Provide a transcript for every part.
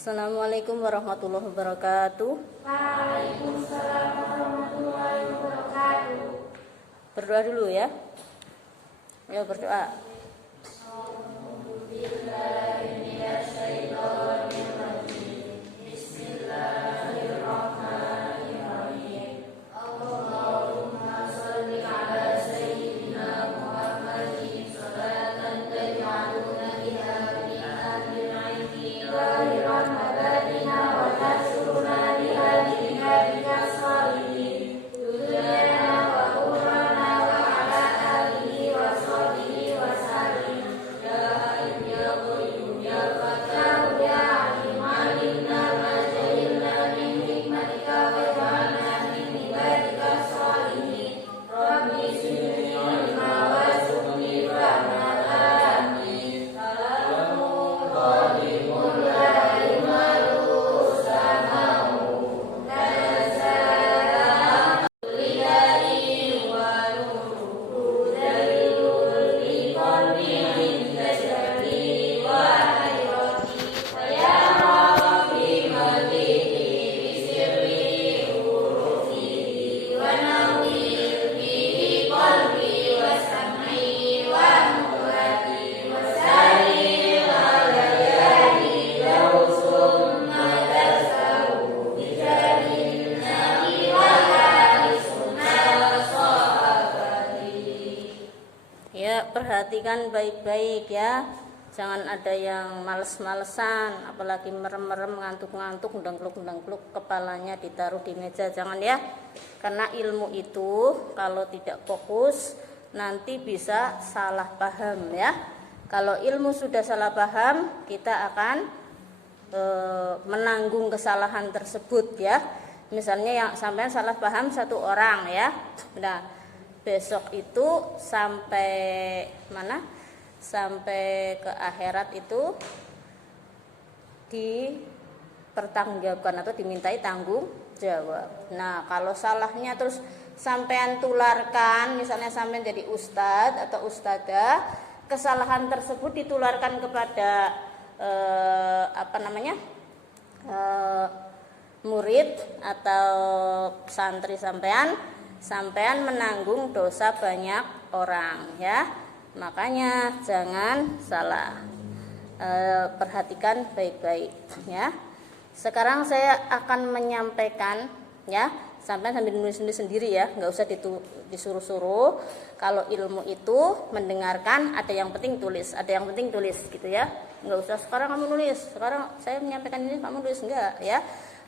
Assalamualaikum warahmatullahi wabarakatuh. Waalaikumsalam warahmatullahi wabarakatuh. Berdoa dulu ya. Ayo berdoa. Perhatikan baik-baik ya, jangan ada yang males-malesan, apalagi merem-merem, ngantuk-ngantuk, dengkluk-dengkluk, kepalanya ditaruh di meja, jangan ya. Karena ilmu itu kalau tidak fokus nanti bisa salah paham ya. Kalau ilmu sudah salah paham, kita akan menanggung kesalahan tersebut ya. Misalnya yang sampai salah paham satu orang ya, nah besok itu sampai mana? Sampai ke akhirat itu dipertanggungjawabkan atau dimintai tanggung jawab. Nah, kalau salahnya terus sampean tularkan, misalnya sampean jadi ustadz atau ustadzah, kesalahan tersebut ditularkan kepada murid atau santri sampean menanggung dosa banyak orang ya. Makanya jangan salah. Perhatikan baik-baik ya. Sekarang saya akan menyampaikan ya, sampean sambil nulis sendiri ya, nggak usah disuruh-suruh. Kalau ilmu itu mendengarkan, ada yang penting tulis, ada yang penting tulis gitu ya. Nggak usah sekarang kamu nulis, sekarang saya menyampaikan ini kamu tulis, enggak ya.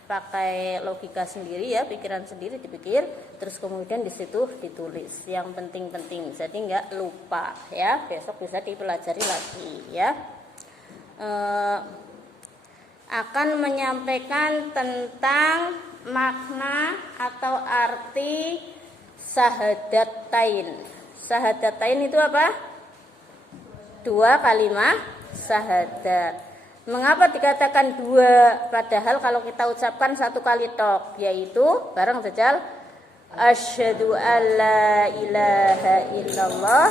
Pakai logika sendiri ya, pikiran sendiri dipikir, terus kemudian di situ ditulis yang penting-penting, jadi nggak lupa ya, besok bisa dipelajari lagi ya. Akan menyampaikan tentang makna atau arti syahadatain. Syahadatain itu apa? Dua kalimat syahadat. Mengapa dikatakan dua, padahal kalau kita ucapkan satu kali tok, yaitu bareng jajal asyhadu alla ilaha illallah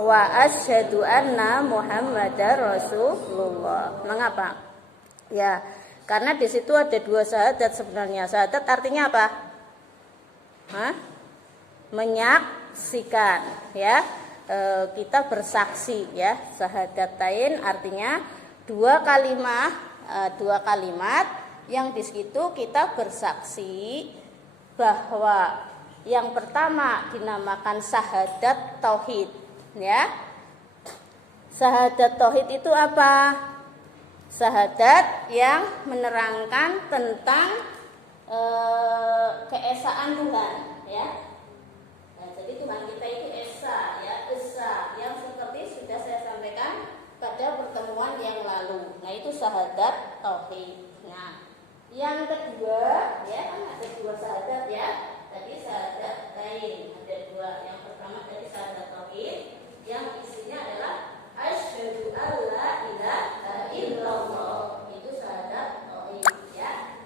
wa asyhadu anna muhammadar rasulullah. Mengapa? Ya, karena di situ ada dua syahadat sebenarnya. Syahadat artinya apa? Menyaksikan ya. Kita bersaksi ya. Syahadatain artinya dua kalimat yang di situ kita bersaksi bahwa yang pertama dinamakan syahadat tauhid ya. Syahadat tauhid itu apa? Syahadat yang menerangkan tentang keesaan Tuhan ya. Nah, jadi Tuhan kita itu esa ya, esa yang seperti sudah saya sampaikan pada pertemuan yang lalu. Nah, itu syahadat tauhid. Nah, yang kedua ya, kan ada dua syahadat ya. Tadi syahadat tain ada dua. Yang pertama tadi syahadat tauhid yang isinya adalah asyhadu alla ilaha illallah. Itu syahadat tauhid ya.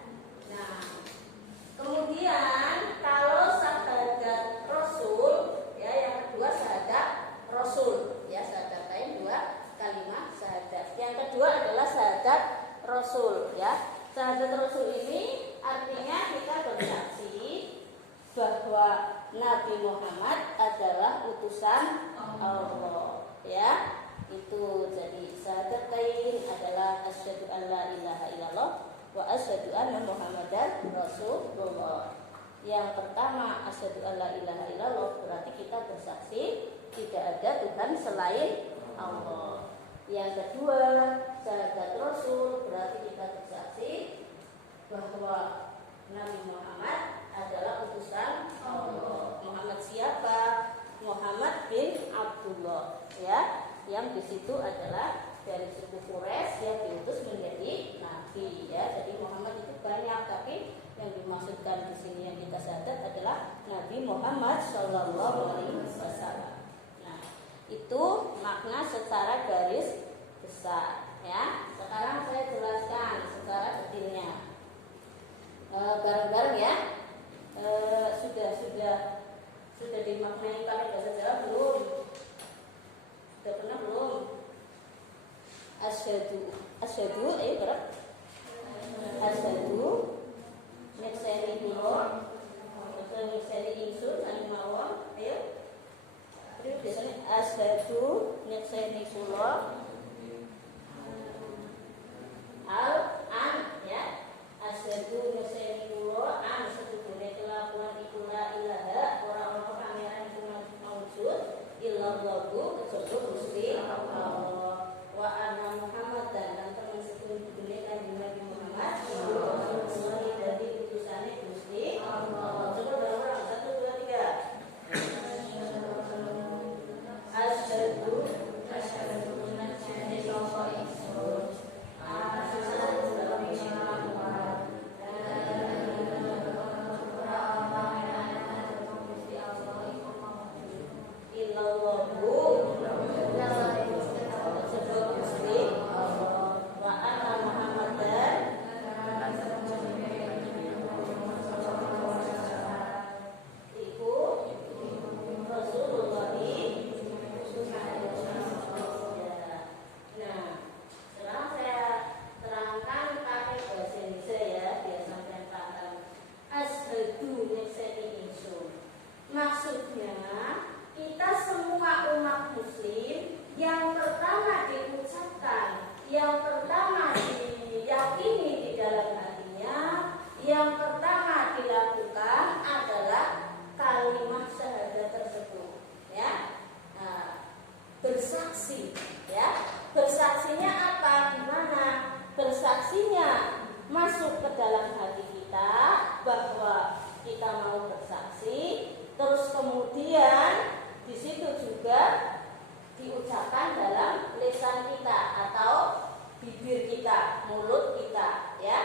Nah, kemudian kalau syahadat bahwa Nabi Muhammad adalah utusan Allah. Ya, itu jadi syahadatain adalah asyhadu an la ilaha illallah wa asyhadu anna Muhammadar Rasulullah. Yang pertama asyhadu an la ilaha illallah berarti kita bersaksi tidak ada Tuhan selain Allah. Yang kedua syahadat Rasul berarti kita bersaksi bahwa Nabi Muhammad adalah utusan Allah. Muhammad siapa? Muhammad bin Abdullah, ya, yang di situ adalah dari suku Quraisy yang diutus menjadi nabi, ya. Jadi Muhammad itu banyak, tapi yang dimaksudkan di sini yang kita syahadat adalah Nabi Muhammad Shallallahu Alaihi Wasallam. Nah, itu makna secara garis besar, ya. Sekarang saya jelaskan secara detailnya. Bareng-bareng ya. Sudah dimaknai pakai bahasa Jawa belum? Sudah pernah belum? Asyhadu berat. Asyhadu nyekseni kula, nyekseni ingsun anu mawon. Ayo. Terus biasanya asyhadu nyekseni kula an ya. Asyhadu nyekseni kula an sedune kelakuan iku la ilaha ora ana pangeran iku maujud illallahu kejaba Gusti Allah wa anna Muhammadan lan temen sedune kanjeng Nabi Muhammad Rasulullah dadi utusane Gusti Allah. Coba bareng-bareng 1 2 3. Asyhadu bersaksi, ya. Bersaksinya apa? Gimana? Bersaksinya masuk ke dalam hati kita bahwa kita mau bersaksi, terus kemudian di situ juga diucapkan dalam lisan kita atau bibir kita, mulut kita, ya.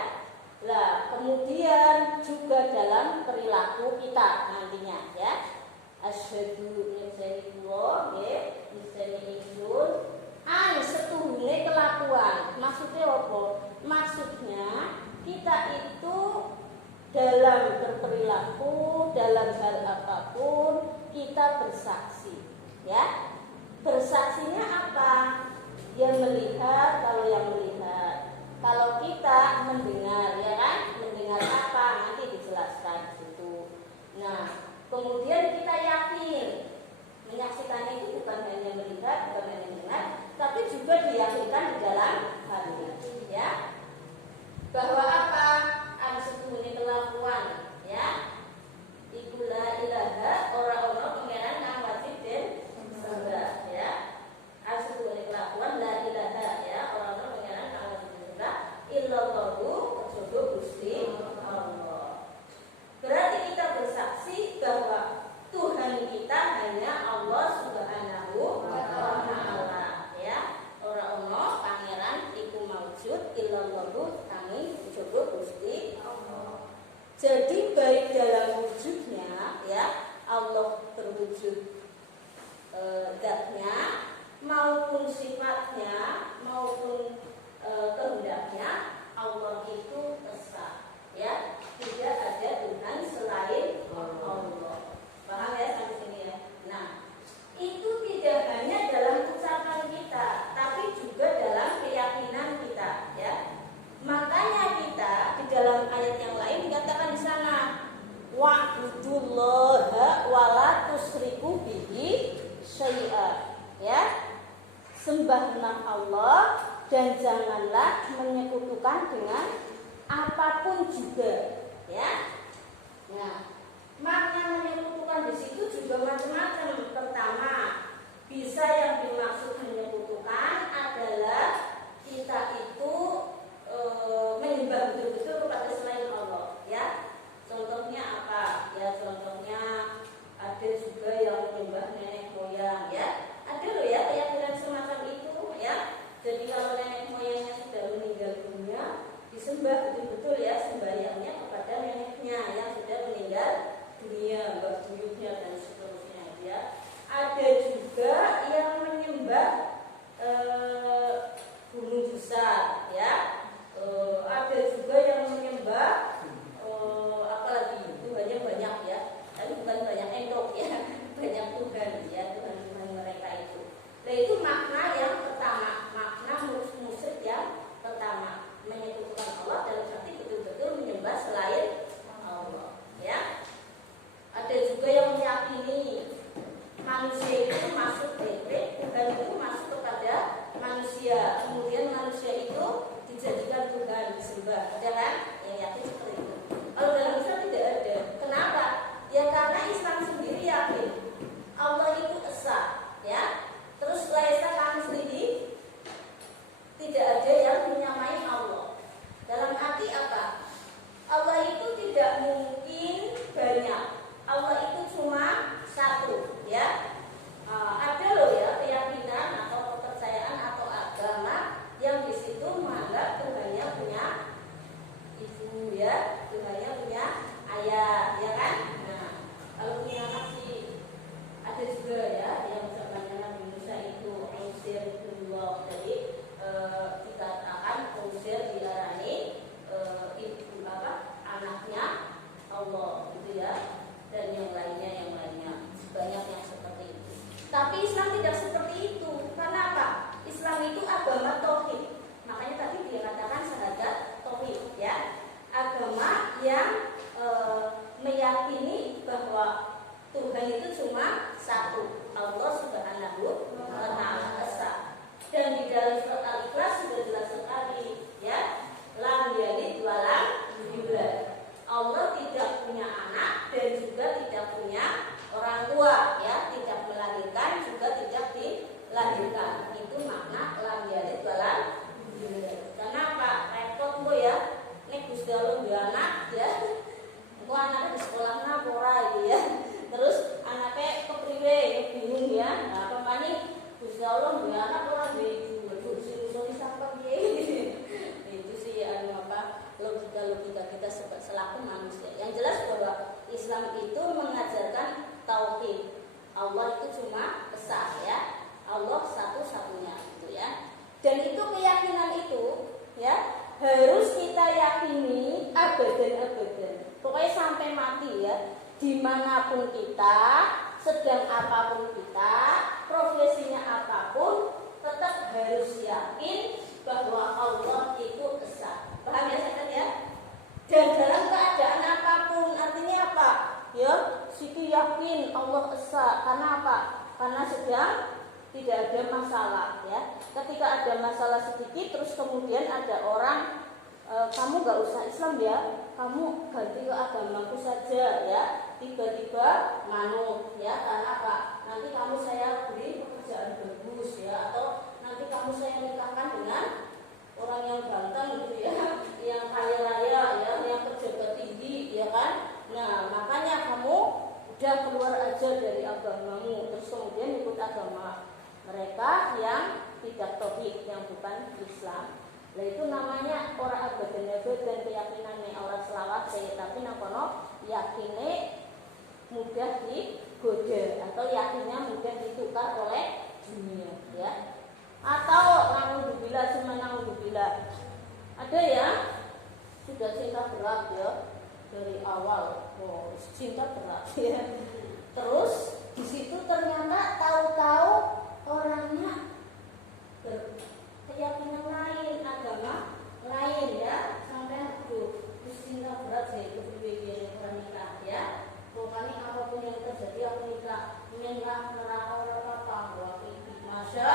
Lah, kemudian juga dalam perilaku kita nantinya, ya. Asyhadu nyekseni kula nggih nyekseni ingsun an setuhune kelakuan. Maksudnya apa? Maksudnya kita itu dalam berperilaku, dalam hal apapun kita bersaksi, ya. Bersaksinya apa? Yang melihat, kalau yang melihat. Kalau kita mendengar, ya kan? Mendengar apa? Nanti dijelaskan di situ. Nah, kemudian kita yakin, menyaksikan itu bukan hanya melihat, bukan hanya mendengar, tapi juga diyakinkan di dalam hati, ya. Bahwa apa? Setuhune kelakuan, ya. Iku la ilaha ora ana pangeran kang wajib den sembah, ya. Setuhune kelakuan la ilaha, ya, ora ana pangeran kang wajib den sembah illallahu kejaba Gusti Allah. Berarti kita bersaksi bahwa Tuhan kita hanya Allah Subhanahu wa Ta'ala, ya. Ora ono pangeran iku maujud illallahu kami kejaba Gusti Allah. Jadi baik dalam wujudnya, ya, Allah berwujud zatnya maupun sifatnya maupun kehendaknya, Allah itu esa, ya. Tidak ada Tuhan selain Allah. Paham ya sampai sini ya? Nah, itu tidak hanya dalam ucapan kita, tapi juga dalam keyakinan kita, ya. Makanya kita di dalam ayat yang lain dikatakan di sana wa'budullah dan janganlah menyekutukan dengan apapun juga, ya. Nah, makna menyekutukan di situ juga macam-macam. Pertama, bisa yang dimaksud menyekutukan adalah kita itu menyembah betul-betul kepada selain Allah, ya. Contohnya apa? Ya, contohnya ada juga yang menyembah nenek moyang, ya. Ada loh ya keyakinan semacam itu, ya. Jadi kalau nenek moyangnya sudah meninggal dunia, disembah betul-betul ya, sembahyangnya kepada neneknya yang sudah meninggal dunia, mbah buyutnya dan seterusnya, ya. Ada juga yang menyembah gunung besar, ya. Ada juga yang menyembah apalagi Tuhannya banyak, ya. Tapi bukan banyak endok, ya. Banyak Tuhan, ya, Tuhan mereka itu. Nah, itu makna yang pertama, makna musyrik yang pertama, menyekutukan Allah dalam arti betul-betul menyembah selain Allah, ya. Ada juga yang meyakini manusia itu masuk Tuhan itu masuk kepada manusia, kemudian manusia itu dijadikan Tuhan, disembah. Ada kan yang yakin seperti itu? Kalau dalam Islam tidak ada. Kenapa? Ya karena Islam sendiri yakin Allah itu esa, ya. Terus laisa kamitslihi, tidak ada yang menyamai Allah. Dalam arti apa? Allah itu tidak mungkin banyak. Allah itu cuma satu, ya. Ada loh ya keyakinan atau kepercayaan atau agama yang di situ menganggap Tuhannya punya ibu, ya, Tuhannya punya ayah, ya kan? Nah, kalau punya anak sih ada juga ya yang misalkan Nabi Musa itu usir kedua, jadi dikatakan usir dilarani ibu anaknya Allah, gitu ya, dan yang lainnya banyak yang seperti itu. Tapi Islam tidak seperti itu. Karena apa? Islam itu agama tauhid. Makanya tadi dia katakan syahadat tauhid, ya. Agama yang meyakini bahwa Tuhan itu cuma satu, Allah Subhanahu wa Ta'ala esa. Dan di dalam surat Al-Ikhlas sudah jelas sekali, ya. Lam yalid wa lam yulad. Allah tidak punya anak dan juga tidak punya orang tua, ya, tidak melahirkan juga tidak dilahirkan. Itu makna lam yalid wa lam yulad. Kenapa? Repot kok ya. Nek Gusti Allah duwe anak, ya. Engko anaknya di sekolah napa ora ya. Terus anaknya kepriwe bingung, ya. Nah, pemani Gusti Allah duwe anak ora duwe ibu. Waduh, sing sampai piye. Itu sih logika kita selaku manusia. Yang jelas bahwa Islam itu mengajarkan tauhid. Allah itu cuma esa, ya. Allah satu-satunya, gitu ya. Dan itu keyakinan itu, ya, harus kita yakini abadan. Pokoknya sampai mati, ya. Dimanapun kita, sedang apapun kita, profesinya apapun, tetap harus yakin bahwa Allah itu esa. Paham ya saya ya? Dan dalam keadaan apapun, artinya apa? Ya, situ yakin Allah esa. Karena apa? Karena sedang tidak ada masalah, ya. Ketika ada masalah sedikit, terus kemudian ada orang, kamu gak usah Islam ya, kamu ganti ke agamaku saja, ya. Tiba-tiba manut, ya. Karena apa? Nanti kamu saya beri pekerjaan bagus, ya. Atau nanti kamu saya nikahkan dengan orang yang ganteng, gitu ya, yang kaya raya, ya, yang pejabat tinggi, ya kan. Nah, makanya kamu udah keluar aja dari agamamu, terus kemudian ikut agama mereka yang tidak tauhid, yang bukan Islam. Nah, itu namanya orang abadan dan keyakinannya orang selawat saya, tapi nakono yakine mudah digoda atau yakinnya mudah ditukar oleh dunia, ya. Atau naudzubillah ada ya sudah cinta berat, ya, dari awal, cinta berat, ya. Terus di situ ternyata tahu-tahu orangnya berkeyakinan lain, agama lain, ya, sampai cinta berat saya itu orang nikah, ya. Pokoknya apapun yang terjadi aku nikah neraka apa masya.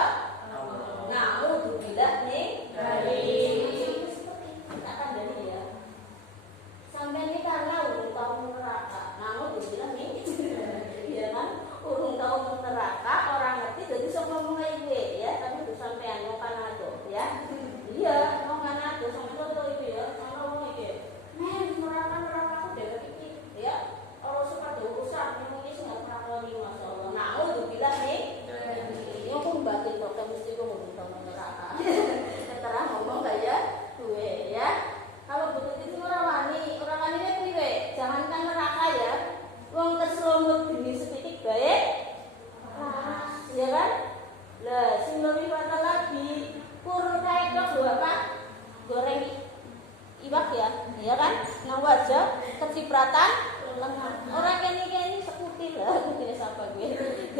Naudzubillah nih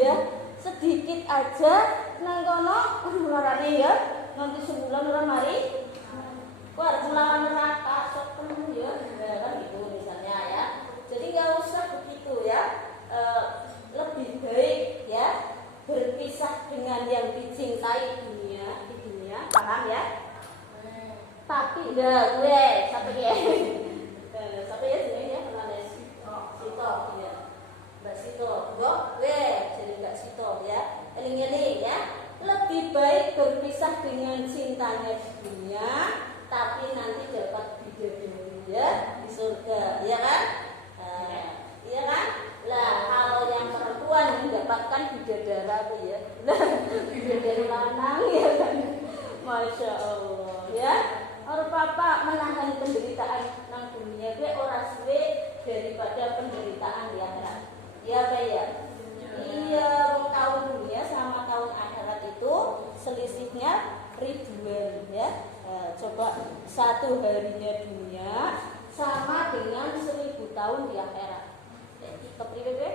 ya sedikit aja nang kono larane ya nanti sebulan ora mari kok harus melawan neraka sok temen ya kan gitu misalnya ya. Jadi nggak usah begitu ya. Lebih baik ya berpisah dengan yang dicintai di dunia, paham ya? Tapi dah gue satu ya sini ya kenal Sito ya Mbak Sito gue jadi Mbak Sito ya eling ya lebih baik berpisah dengan cintanya di dunia tapi nanti dapat bidadari ya di surga ya kan iya kan lah kalau yang perempuan mendapatkan bidadari apa ya bidadari lanang ya kan Masya Allah ya. Orang papa menahan penderitaan nang dunia gue ora suwe daripada penderitaan di akhirat. Iya apa ya? Iya, tahun dunia sama tahun akhirat itu selisihnya ribuan ya. Coba satu harinya dunia sama dengan 1000 tahun di akhirat. Jadi kepriwe gue?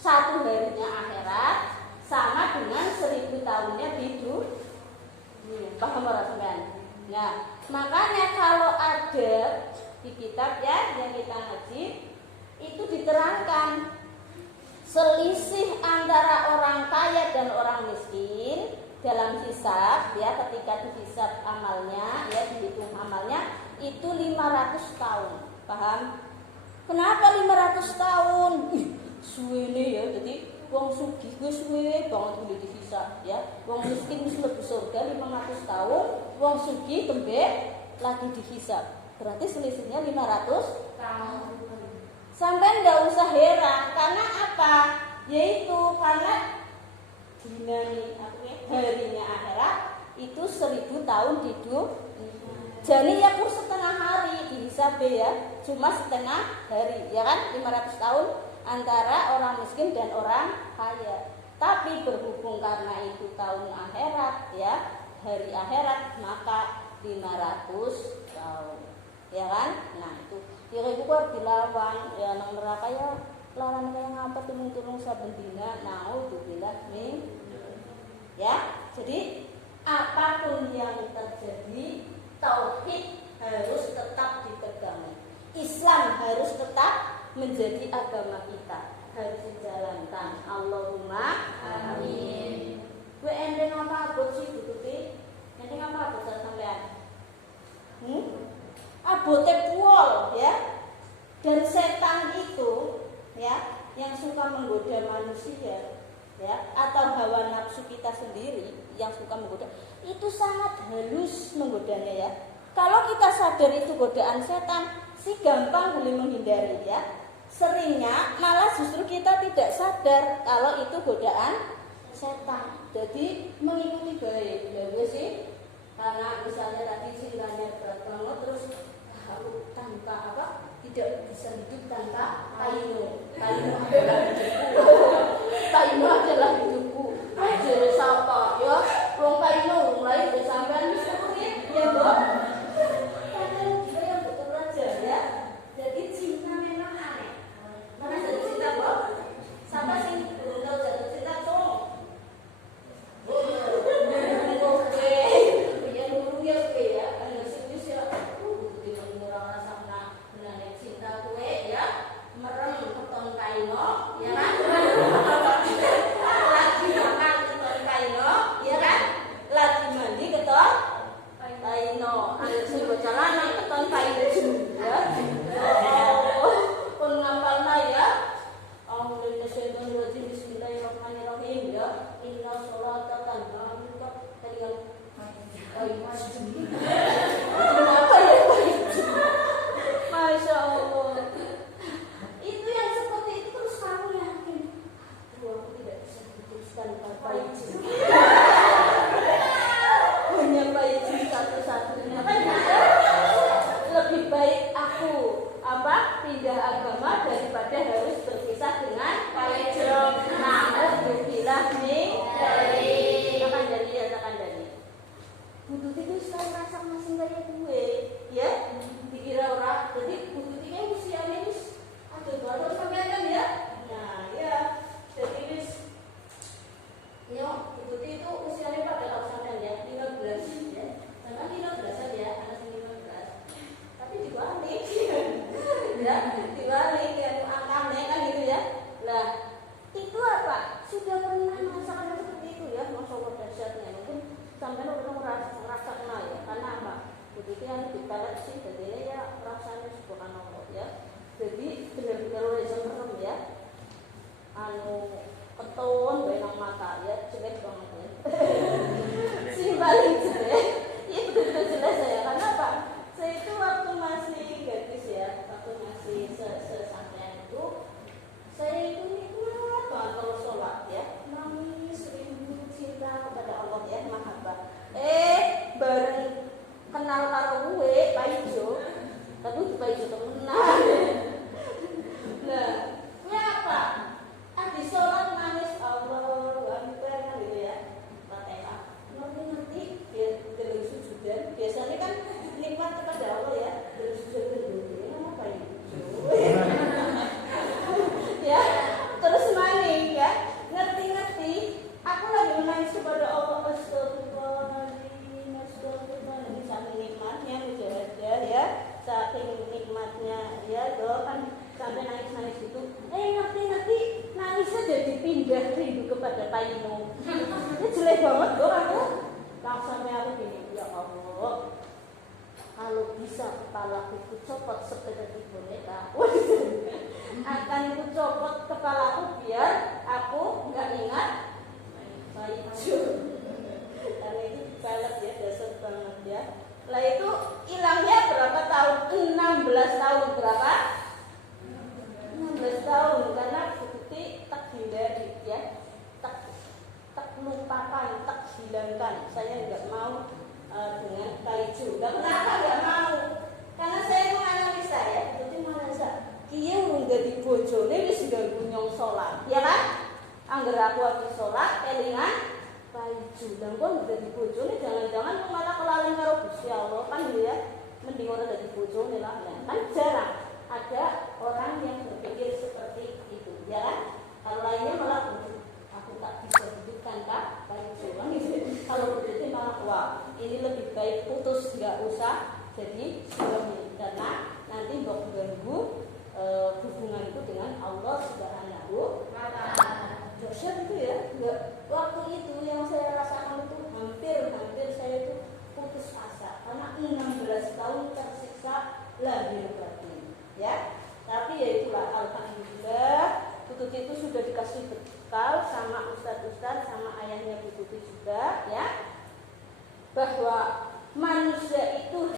Satu harinya akhirat sama dengan 1000 tahunnya di dunia. Paham ora sampean? Nah, makanya kalau ada di kitab ya yang kita ngaji itu diterangkan selisih antara orang kaya dan orang miskin dalam hisab ya ketika dihisab amalnya ya dihitung amalnya itu 500 tahun. Paham? Kenapa 500 tahun? Suwene ya. Jadi wong sugih gue suwe banget udah dihisab ya. Wong miskin wis mlebu surga 500 tahun, wong sugih tembe lagi dihisab. Berarti selisihnya 500 tahun. Sampai nggak usah heran karena apa? Yaitu karena harinya akhirat itu 1000 tahun hidup. Jadi ya pun setengah hari dihisab ya, cuma setengah hari ya kan 500 tahun antara orang miskin dan orang kaya. Tapi berhubung karena itu tahun akhirat ya, hari akhirat maka 500 tahun. Ya kan? Nah, itu ya iku kok dilawan ya nang neraka ya lawan kaya ngapa turun saben dina naudzubillah min. Ya. Jadi apapun yang terjadi tauhid harus tetap dipegang. Islam harus tetap menjadi agama kita, harus dijalankan. Allahumma amin. Gue ending apa abot sih Dututi? Ending apa abot sampean? Abote puol ya. Dan setan itu ya yang suka menggoda manusia ya atau hawa nafsu kita sendiri yang suka menggoda itu sangat halus menggodanya ya. Kalau kita sadar itu godaan setan, si gampang boleh menghindari ya. Seringnya malah justru kita tidak sadar kalau itu godaan setan. Jadi mengikuti baik ya sih. Karena misalnya tadi cintanya berat banget terus aku tanpa apa tidak bisa hidup tanpa Kaino. Kaino adalah hidupku. Kaino adalah hidupku. Jadi siapa ya? Wong Kaino mulai dari sampean wis ya, Mbok. Kadang juga yang betul aja ya. Jadi cinta memang aneh. Mana jadi cinta, Mbok? Siapa sih belum tahu jatuh cinta, Cong? Oke. Ya nurung ya oke ya. Ana serius ya. Tidak murah rasa cinta kue ya. Merem keton Kaino, ya kan? itu apa? Sudah pernah merasakan seperti itu ya, Masya Allah dahsyatnya. Mungkin sampai orang merasa kenal ya, karena apa? Begitu yang dipelet sih, jadi ya rasanya subhanallah ya. Jadi benar-benar langsung merem ya. Keton benang mata ya, jelek banget ya. Si paling jelek, ya betul-betul jelas saya. Karena apa? Saya itu waktu masih gadis ya, waktu masih sesampean itu, saya itu nikmat banget kalau sholat ya, nangis rindu cinta kepada Allah ya, mahabbah. Bareng kenal karo gue, Pak Ijo, tapi Pak Ijo temenan. Nah, gue apa? Habis sholat nangis Allahu Akbar gitu ya, Fatihah. Ngerti dia dalam sujudan. Biasanya kan nikmat kepada Allah ya, dalam sujudan dulu. Apa Ijo? Ya, terus maning ya, ngerti. Aku lagi menangis kepada Allah. Astagfirullahaladzim, astagfirullahaladzim. Saking nikmatnya mujahadah ya, saking nikmatnya ya, doa kan sampai nangis gitu. Ngerti, nangisnya jadi pindah rindu kepada Pak Ino. Ini jelek banget loh aku. Sampai aku gini, ya Allah, kalau bisa kepala aku copot seperti boneka, akan aku copot kepala aku biar aku nggak ingat Pak Ijo. Karena itu dibalas ya, dasar banget ya. Lah itu hilangnya berapa tahun? 16 tahun berapa? 16 tahun karena bukti tak hindari ya, tak lupakan, tak hilangkan. Saya nggak mau dengan Kaijo. Kenapa nggak mau? Karena saya menganalisa ya, jadi merasa dia menjadi bojone wis ganggu nyong sholat, ya kan? Angger aku habis sholat, kelingan Kaijo. Dan kok menjadi bojone, jangan-jangan malah kelalen karo Gusti Allah kan ya? Mending orang jadi bojone lah, ya. Kan jarang ada orang yang berpikir seperti itu, ya kan? Kalau lainnya malah aku tak bisa hidupkan Kak Kaijo kan gitu. Kalau begitu malah wah ini lebih baik putus, nggak usah jadi suami karena nanti mbok ganggu hubunganku dengan Allah Subhanahu wa Ta'ala. Dahsyat itu ya. Waktu itu yang saya rasakan itu hampir saya itu putus asa karena 16 tahun tersiksa lahir batin. Ya, tapi ya itulah alhamdulillah Bu Tuti itu sudah dikasih bekal sama ustadz sama ayahnya Bu Tuti juga ya, bahwa manusia itu